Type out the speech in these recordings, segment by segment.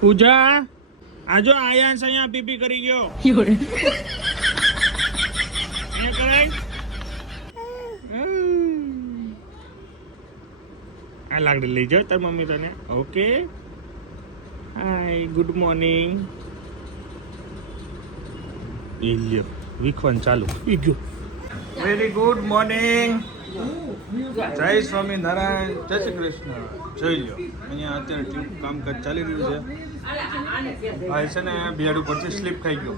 પૂજા આજો આયાંશ અહીંયા પીપી કરી ગયો અહીંયા કરાય આ લાકડી લઈ જાઓ તાર મમ્મી તને ઓકે હાય ગુડ મોર્નિંગ એ લ્યો વિખવાન ચાલુ ઈ ગયો વેરી ગુડ મોર્નિંગ જય સ્વામિનારાયણ જય શ્રી કૃષ્ણ જોઈ લો અહીંયા અત્યારે ટ્યુબ કામકાજ ચાલી રહ્યું છે ભાઈ છે ને બેડ ઉપરથી સ્લીપ ખાઈ ગયો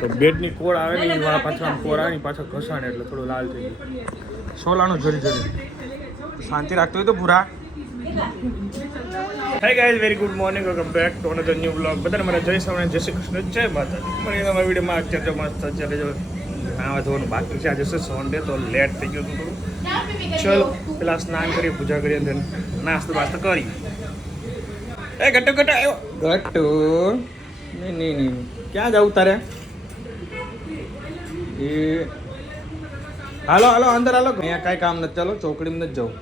તો બેડની કોળ આવે ને એ પાછળ આમ કોળ આવે ને પાછળ ઘસાણે એટલે થોડું લાલ થઈ ગયું સોલાનું જરી જરી શાંતિ રાખતો હોય તો પૂરા hi guys very good morning welcome back to another new blog બધાને મારા જય સ્વામિનારાયણ જય શ્રી કૃષ્ણ જય માતાજી મને તમારા વિડીયોમાં અત્યારે મસ્ત અત્યારે જો નાવા ધોવાનું બાકી છે આજે સન્ડે તો લેટ થઈ ગયું હતું થોડું ચલો પેલા સ્નાન કરી પૂજા કરી અને નાસ્તો બાસ્તો કરી એ ગટ્ટુ ગટ્ટુ આવ્યો ગટ્ટુ નહીં ક્યાં જવું તારે એ હાલો હાલો અંદર હાલો અહીંયા કાંઈ કામ નથી ચાલો ચોકડીમાં નથી જવું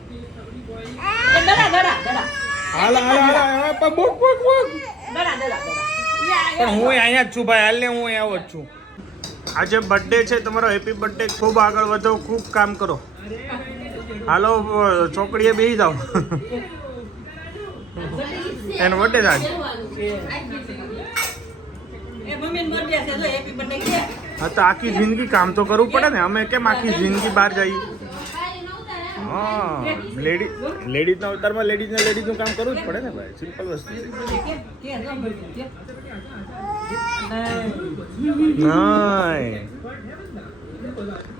હાલો હાલો બુક પણ હું અહીંયા જ છું ભાઈ હાલ ને હું આવો જ છું આજે બર્થડે છે તમારો હેપી બર્થડે ખૂબ આગળ વધો ખૂબ કામ કરો હાલો ચોકડીએ બેસી જાઓ એનો બર્થડે છે આજે હા તો આખી જિંદગી કામ તો કરવું પડે ને અમે કેમ આખી જિંદગી બહાર જઈએ હા લેડીઝના અવતારમાં લેડીઝનું કામ કરવું જ પડે ને ભાઈ સિમ્પલ વસ્તુ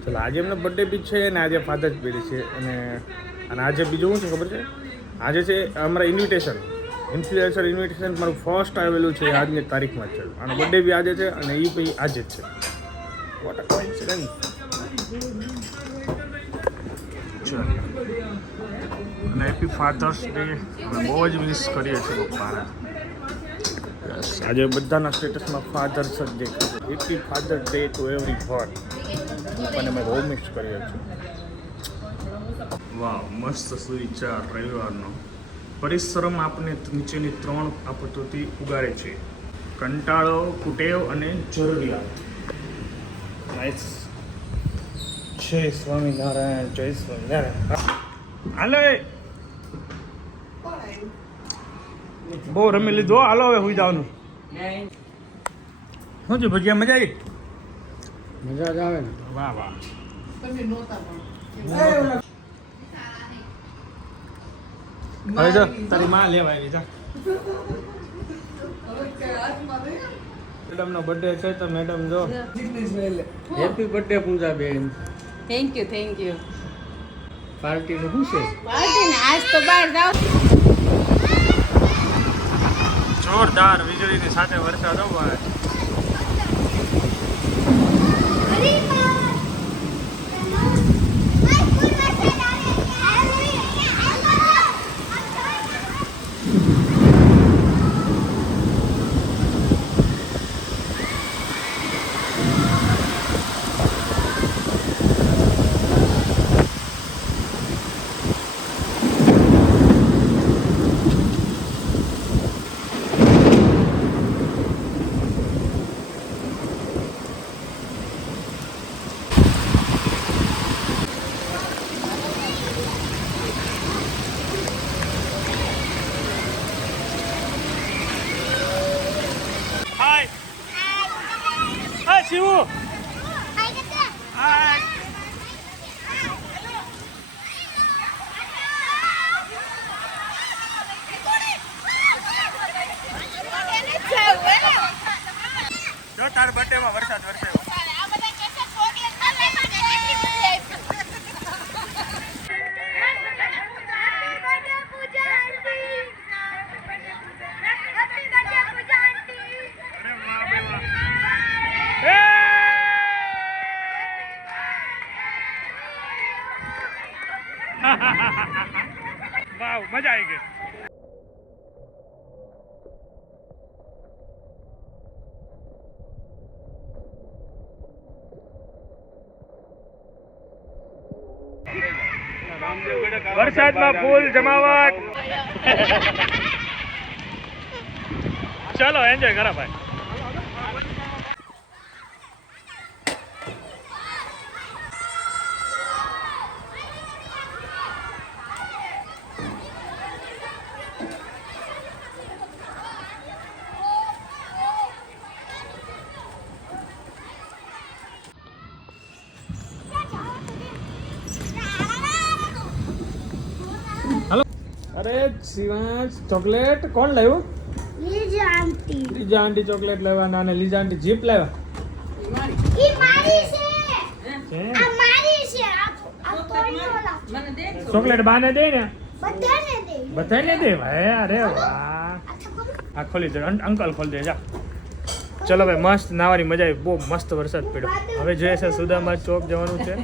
ચલો આજે એમનો બર્થડે બી છે અને આજે ફાધર્સ ડે છે અને આજે બીજું શું છે ખબર છે આજે છે અમારા ઇન્ફ્લુએન્સર ઇન્વિટેશન મારું ફર્સ્ટ આવેલું છે આજની તારીખમાં છે આનો બર્થડે બી આજે છે અને એ બી આજે જ છે વોટ અ કોઇન્સિડન્સ અને હેપી ફાધર્સ ડે અમે બહુ જ મિસ કરીએ છીએ પપ્પાને આજે બધાના સ્ટેટસમાં ફાધર્સ જ દેખાય છે happy Father's Day to everyone અને અમે બહુ મિસ કરીએ છીએ વાહ મસ્ત સુવિચાર રવિવારનો પરિશ્રમ આપને નીચેની 3 આપતોથી ઉગાડે છે કંટાળો કુટેવ અને જરૂરિયાત નાઇસ જય સ્વામિનારાયણ જય સ્વામિનારાયણ હાલો બહુ રમી લીધો હાલો હવે હુઈ જવાનું શું છે ભજીયા મજા આવી મજા જ આવે ને વાહ વાહ હવે જો તારી માં લેવા આવી જા મેડમનો બર્થડે છે તો મેડમ જો હેપી બર્થડે પૂજા બેન થેન્ક યુ પાર્ટીનું શું છે પાર્ટી ને આજ તો બહાર જાવ જોરદાર વીજળીની સાથે વરસાદ હો ભાઈ શિવુ હાય જો તાર બર્થડે માં વરસાદ વરસે વાવ મજા આવી ગઈ વરસાદમાં ફૂલ જમાવટ ચલો એન્જોય કરો ભાઈ. અરે શિવાંશ ચોકલેટ કોણ લાવ્યું? લીજા આંટી ચોકલેટ લાવ્યા અને લીજા આંટી જીપ લાવ્યા. ચોકલેટ બાને દે ને બધાને દે ભાઈ. અરે વાહ, આ ખોલી દે અંકલ ખોલી દે જા. ચલો ભાઈ મસ્ત નાવાની મજા આવી, બહુ મસ્ત વરસાદ પડ્યો. હવે જોઈએ છે સુદામા ચોક જવાનું છે.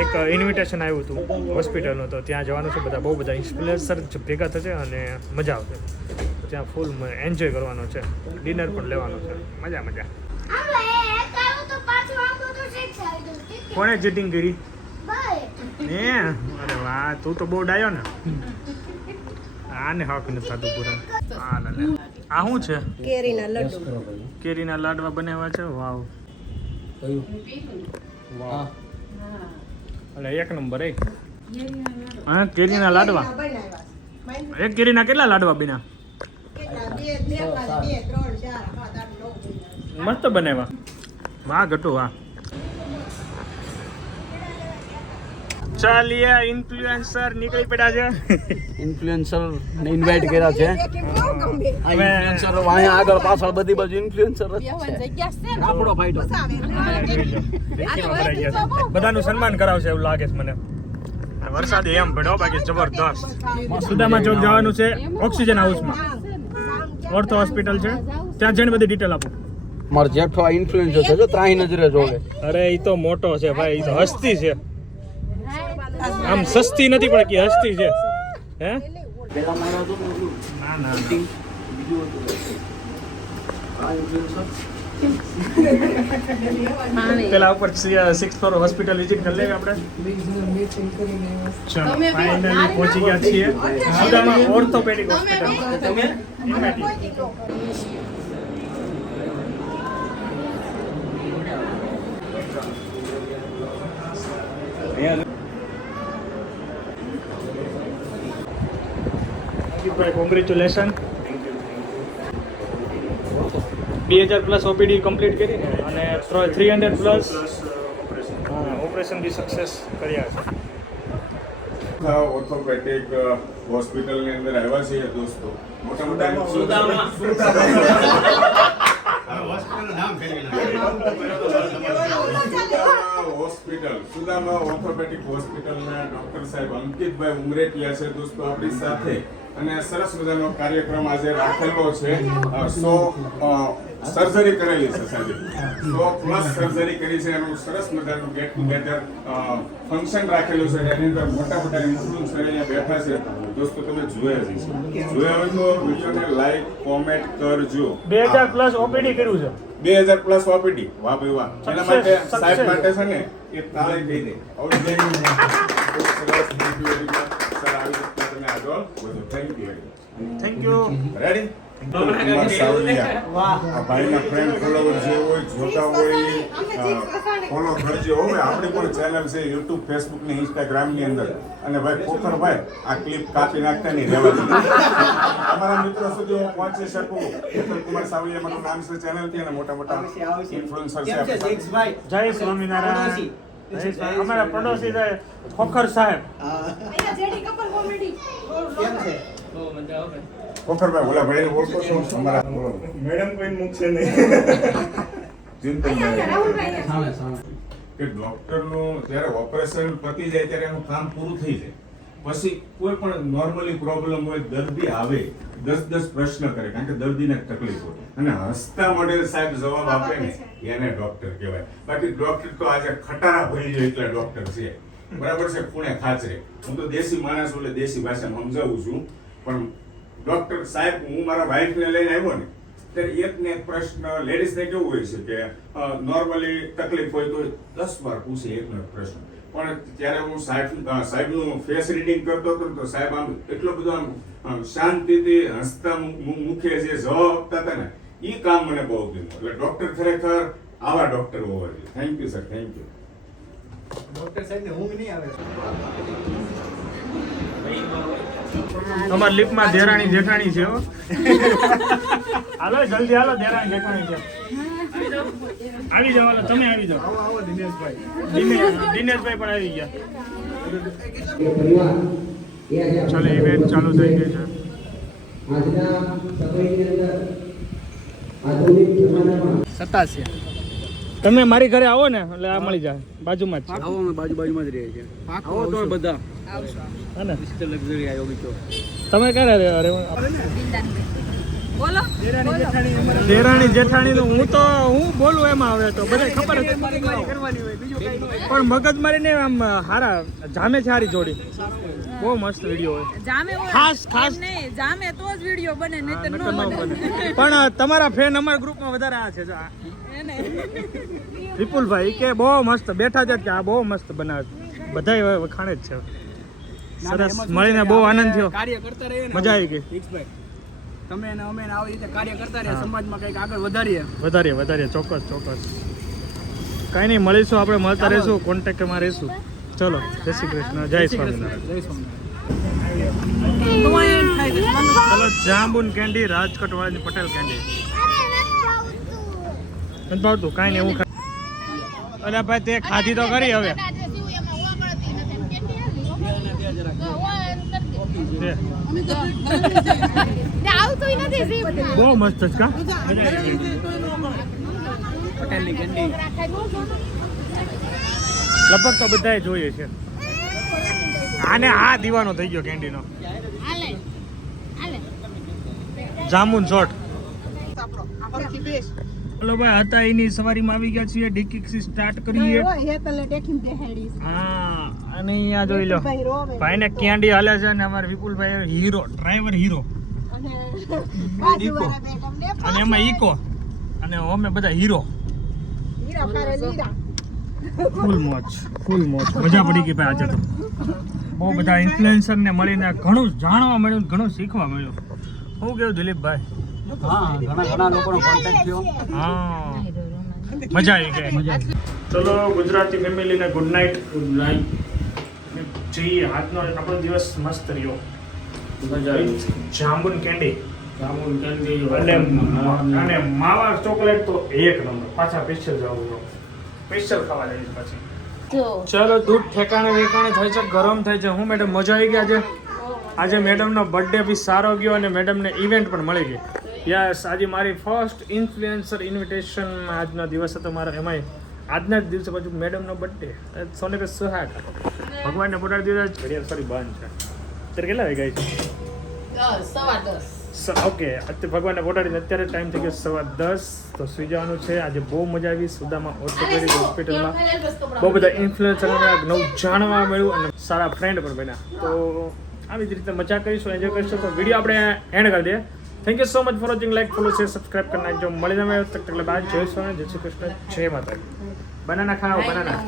એક ઇન્વિટેશન આવ્યું હતું હોસ્પિટલનું, તો ત્યાં જવાનું છે. બધા બહુ બધા ઇન્ફ્લુએન્સર ભેગા થશે અને મજા આવશે. ત્યાં ફૂલ એન્જોય કરવાનો છે, ડિનર પણ લેવાનું છે. મજા મજા. કોણે ચીટિંગ કરી? ને અરે વાહ, તું તો બહુ ડાયો ને. આને હક નથી થતું પૂરા. આ શું છે? કેરીના લડ્ડુ. કેરીના લાડવા બનાવ્યા છે. વાવ વાહ, અરે એક નંબર. હા, કેરીના લાડવા. એક કેરીના કેટલા લાડવા બન્યા? મસ્ત બનાવ્યા. વાહ ગટુ વાહ. ચાલીએ ઇન્ફ્લુએન્સર નીકળી પડ્યા છે. ઇન્ફ્લુએન્સર ને ઇન્વાઇટ કર્યા છે. ઇન્ફ્લુએન્સર અહીંયા આગળ પાછળ બધી બાજુ ઇન્ફ્લુએન્સર જ છે. આપણો ફાઈટો બધાનું સન્માન કરાવશે એવું લાગે છે મને. વરસાદ એમ પડ્યો બાકી જબરદસ્ત. સુદામા ચોક જવાનું છે, ઓક્સિજન હાઉસમાં. ઓર્થો હોસ્પિટલ છે, ત્યાં જઈને બધી ડિટેલ આપો. મારો જેઠો આ ઇન્ફ્લુએન્સર છે, જો ત્રાહી નજરે જોવે. અરે એ તો મોટો છે ભાઈ, એ તો હસ્તી છે. આમ સસ્તી નથી પણ કે હસ્તી છે. હે ના ના પેલા ઉપર 6th ફ્લોર હોસ્પિટલ વિઝિટ કરી લેવી આપણે. ચલો ફાઇનલી પહોંચી ગયા છીએ Sudama orthopaedic hospital. Congratulation. 2000 plus OPD complete કરીને અને 300 પ્લસ ઓપરેશન બી સક્સેસ કર્યા છે. ઓર્થોપેડિક હોસ્પિટલની અંદર આવ્યા છીએ દોસ્તો. મોટા મોટા હોસ્પિટલ સુદામા ઓર્થોપેડિક હોસ્પિટલના ડોક્ટર સાહેબ અંકિતભાઈ ઉમરેટિયા છે દોસ્તો આપણી સાથે. અને સરસ મજાનો કાર્યક્રમ આજે રાખેલો છે. 100 સર્જરી કરેલી છે સાહેબ, 100+ સર્જરી કરી છે. એનું સરસ મજાનું ગેટ ટુગેધર ફંક્શન રાખેલું છે. એની અંદર મોટા મોટા ઇન્ફ્લુએન્સર અહીંયા બેઠા છે દોસ્તો. તમે જોયા હોય તો વિડીયોને લાઈક કોમેન્ટ કરજો. 2000 પ્લસ ઓપીડી કર્યું છે. 2000 પ્લસ ઓપીડી. વાહ ભાઈ વાહ. એના માટે સાહેબ માટે છે ને એ તાળી દઈ દે. Thank you. રેડી? ભાઈના ફ્રેન્ડ ફોલોવર જે હોય જોતા હોય ફોલો કરજો. હવે આપણી પણ ચેનલ છે યુટ્યુબ, ફેસબુક ને ઇન્સ્ટાગ્રામ ની અંદર. અને ભાઈ ખોખરભાઈ આ ક્લિપ કાપી નાખતા નહીં રહેવા દીધી. અમારા મિત્રો સુધી હું પહોંચી શકું. હેતલ કુમાર સાવલિયા મારું નામ છે, ચેનલ થી અને મોટા મોટા ઇન્ફ્લુએન્સર છે. જય સ્વામિનારાયણ. અમારા પડોશી છે ખોખર સાહેબ. ખોખરભાઈ ઓલા ભાઈને ઓળખો છો? અમારા મેડમ કોઈ મૂકશે નહીં. કે ડોક્ટરનું જ્યારે ઓપરેશન પતી જાય ત્યારે એનું કામ પૂરું થઈ જાય પછી કોઈ પણ નોર્મલી પ્રોબ્લેમ હોય, દર્દી આવે 10 પ્રશ્ન કરે, કારણ કે દર્દીને તકલીફ હોય અને હસતા મોઢે સાહેબ જવાબ આપે ને એને ડોક્ટર કહેવાય. બાકી ડોક્ટર તો આજે ખટારા ભરી જાય એટલા ડોક્ટર છે, બરાબર છે, ખૂણે ખાચરે. હું તો દેશી માણસ એટલે દેશી ભાષામાં સમજાવું છું. પણ ડોક્ટર સાહેબ, હું મારા વાઈફને લઈને આવ્યો ને ત્યારે એક ને એક પ્રશ્ન લેડીઝને કેવું હોય છે કે નોર્મલી તકલીફ હોય તો 10 વાર પૂછે એકનો એક પ્રશ્ન. પણ ત્યારે હું સાહેબનું ફેસ રીડિંગ કરતો હતો ને તો સાહેબ આમ એટલો બધો આમ શાંતિથી હસતા મુખે જે જવાબ આપતા હતા ને એ કામ મને બહુ ગમ્યું. એટલે ડોક્ટર ખરેખર આવા ડોક્ટર હોવા જોઈએ. Thank you sir, thank you. તમારી લિપમાં દેરાણી જેઠાણી છે હો. હાલો જલ્દી હાલો, દેરાણી જેઠાણી છે. આવી જાઓ, હાલો તમે આવી જાઓ. દિનેશભાઈ પણ આવી ગયા. ચાલો ઇવેન્ટ ચાલુ થઈ ગઈ છે. તમે મારી ઘરે આવો ને એટલે આ મળી જાય, બાજુમાં જ છે. આવો અમે બાજુમાં જ રહીએ છીએ. આવો તો બધા હા ને? મિસ્ટર લક્ઝરી આવ્યો બીજો. તમે ક્યારે બોલો દેરાણી જેઠાણી નું હું બોલું એમાં આવે તો બધા ખબર હતી, પણ મગજમારી ને આમ હારા જામે છે. હારી જોડી બહુ મસ્ત વિડીયો હોય. જામે હોય ખાસ નહીં, જામે તો જ વિડિયો બને, નહીંતર નકર ન ન બને. બને. પણ તમારા ફેન અમારા ગ્રુપમાં વધારે આ છે જો આ એને વિપુલભાઈ કે બહુ મસ્ત બેઠા છે કે આ બહુ મસ્ત બનાવે છે. બધાય વખાણે જ છે. સરસ મળીને બહુ આનંદ થયો, કાર્ય કરતા રહીએ ને મજા આવી ગઈ. ઠીકભાઈ, તમે અને અમે ને આવી રીતે કાર્ય કરતા રહીએ, સમાજમાં કંઈક આગળ વધારીએ. વધારે ચોક્કસ કાંઈ નહીં, મળીશું આપણે, મળતા રહીશું, કોન્ટેક્ટમાં રહીશું. ચલો, જય શ્રી કૃષ્ણ, જય સ્વામિનારાયણ. જય સ્વામિનારાયણ. ચલો, જાંબુન કેન્ડી રાજકોટ વાળાની પટેલ કેન્ડી નથી ભાવતું? કાંઈ નહીં, હું અલ્યા ભાઈ તે ખાધી તો ખરી હવે. બહુ મસ્ત છે કા પટેલની કેન્ડી લગભગ તો બધાએ જોઈએ છે. આને આ દીવાનો થઈ ગયો કેન્ડીનો. જામુન શોટ. ચલો ભાઈ, હતા એની સવારીમાં આવી ગયા છીએ. ડિકિક્સી સ્ટાર્ટ કરીએ. હા, અને અહીંયા જોઈ લો ભાઈને કેન્ડી હાલે છે અને અમારા વિપુલભાઈ હીરો, ડ્રાઈવર હીરો, અને એમાં ઈકો, અને અમે બધા હીરો. ફૂલ મોજ મજા પડી ગઈ ભાઈ. આજે તો બહુ બધા ઇન્ફ્લુએન્સર ને મળીને ઘણું જાણવા મળ્યું, ઘણું શીખવા મળ્યું. શું કેવું દિલીપભાઈ? હા, ઘણા લોકોનો કોન્ટેક્ટ થયો. હા, મજા આવી ગઈ. ચલો ગુજરાતી ફેમિલીને ગુડ નાઇટ. જઈએ. આજનો આપણો દિવસ મસ્ત રહ્યો. જાંબુન કેન્ડી અને માવા ચોકલેટ તો એક નંબર. પાછા સ્પેશિયલ જવું, સ્પેશિયલ ખાવા જઈશ પછી. ચલો, દૂધ ઠેકાણે વેકાણે થાય છે, ગરમ થાય છે. હું મેડમ મજા આવી ગઈ આજે મેડમનો બર્થડે બી સારો ગયો અને મેડમને ઇવેન્ટ પણ મળી ગઈ. યસ, આજે મારી ફર્સ્ટ ઇન્ફ્લુએન્સર ઇન્વિટેશન આજનો દિવસ હતો મારો. એમાંય આજના જ દિવસે પાછું મેડમનો બર્થડે. સોને પે સુહાગ. ભગવાનને પોતાડી દીધા. ઘડિયાળ સોરી બંધ છે. અત્યારે કેટલા વાગ્યા છે? 10:15. ઓકે, અત્યારે ભગવાનને પોતાડીને અત્યારે ટાઈમ થઈ ગયો 10:15. તો સુઈ જવાનું છે. આજે બહુ મજા આવી. સુદામા ઓર્થોપેડિક હોસ્પિટલમાં બહુ બધા ઇન્ફ્લુએન્સર નવું જાણવા મળ્યું અને સારા ફ્રેન્ડ પણ બન્યા. તો આવી જ રીતે મજા કરીશું, એન્જોય કરીશું. તો વિડીયો આપણે એન્ડ કરી દઈએ. Thank you so much for watching. Like, follow, share, subscribe કરી નાખજો. મળી જમે તક બાદ. જય સ્વામી, જય શ્રી કૃષ્ણ, જય માતાજી. બનાના ખાઓ, બનાના.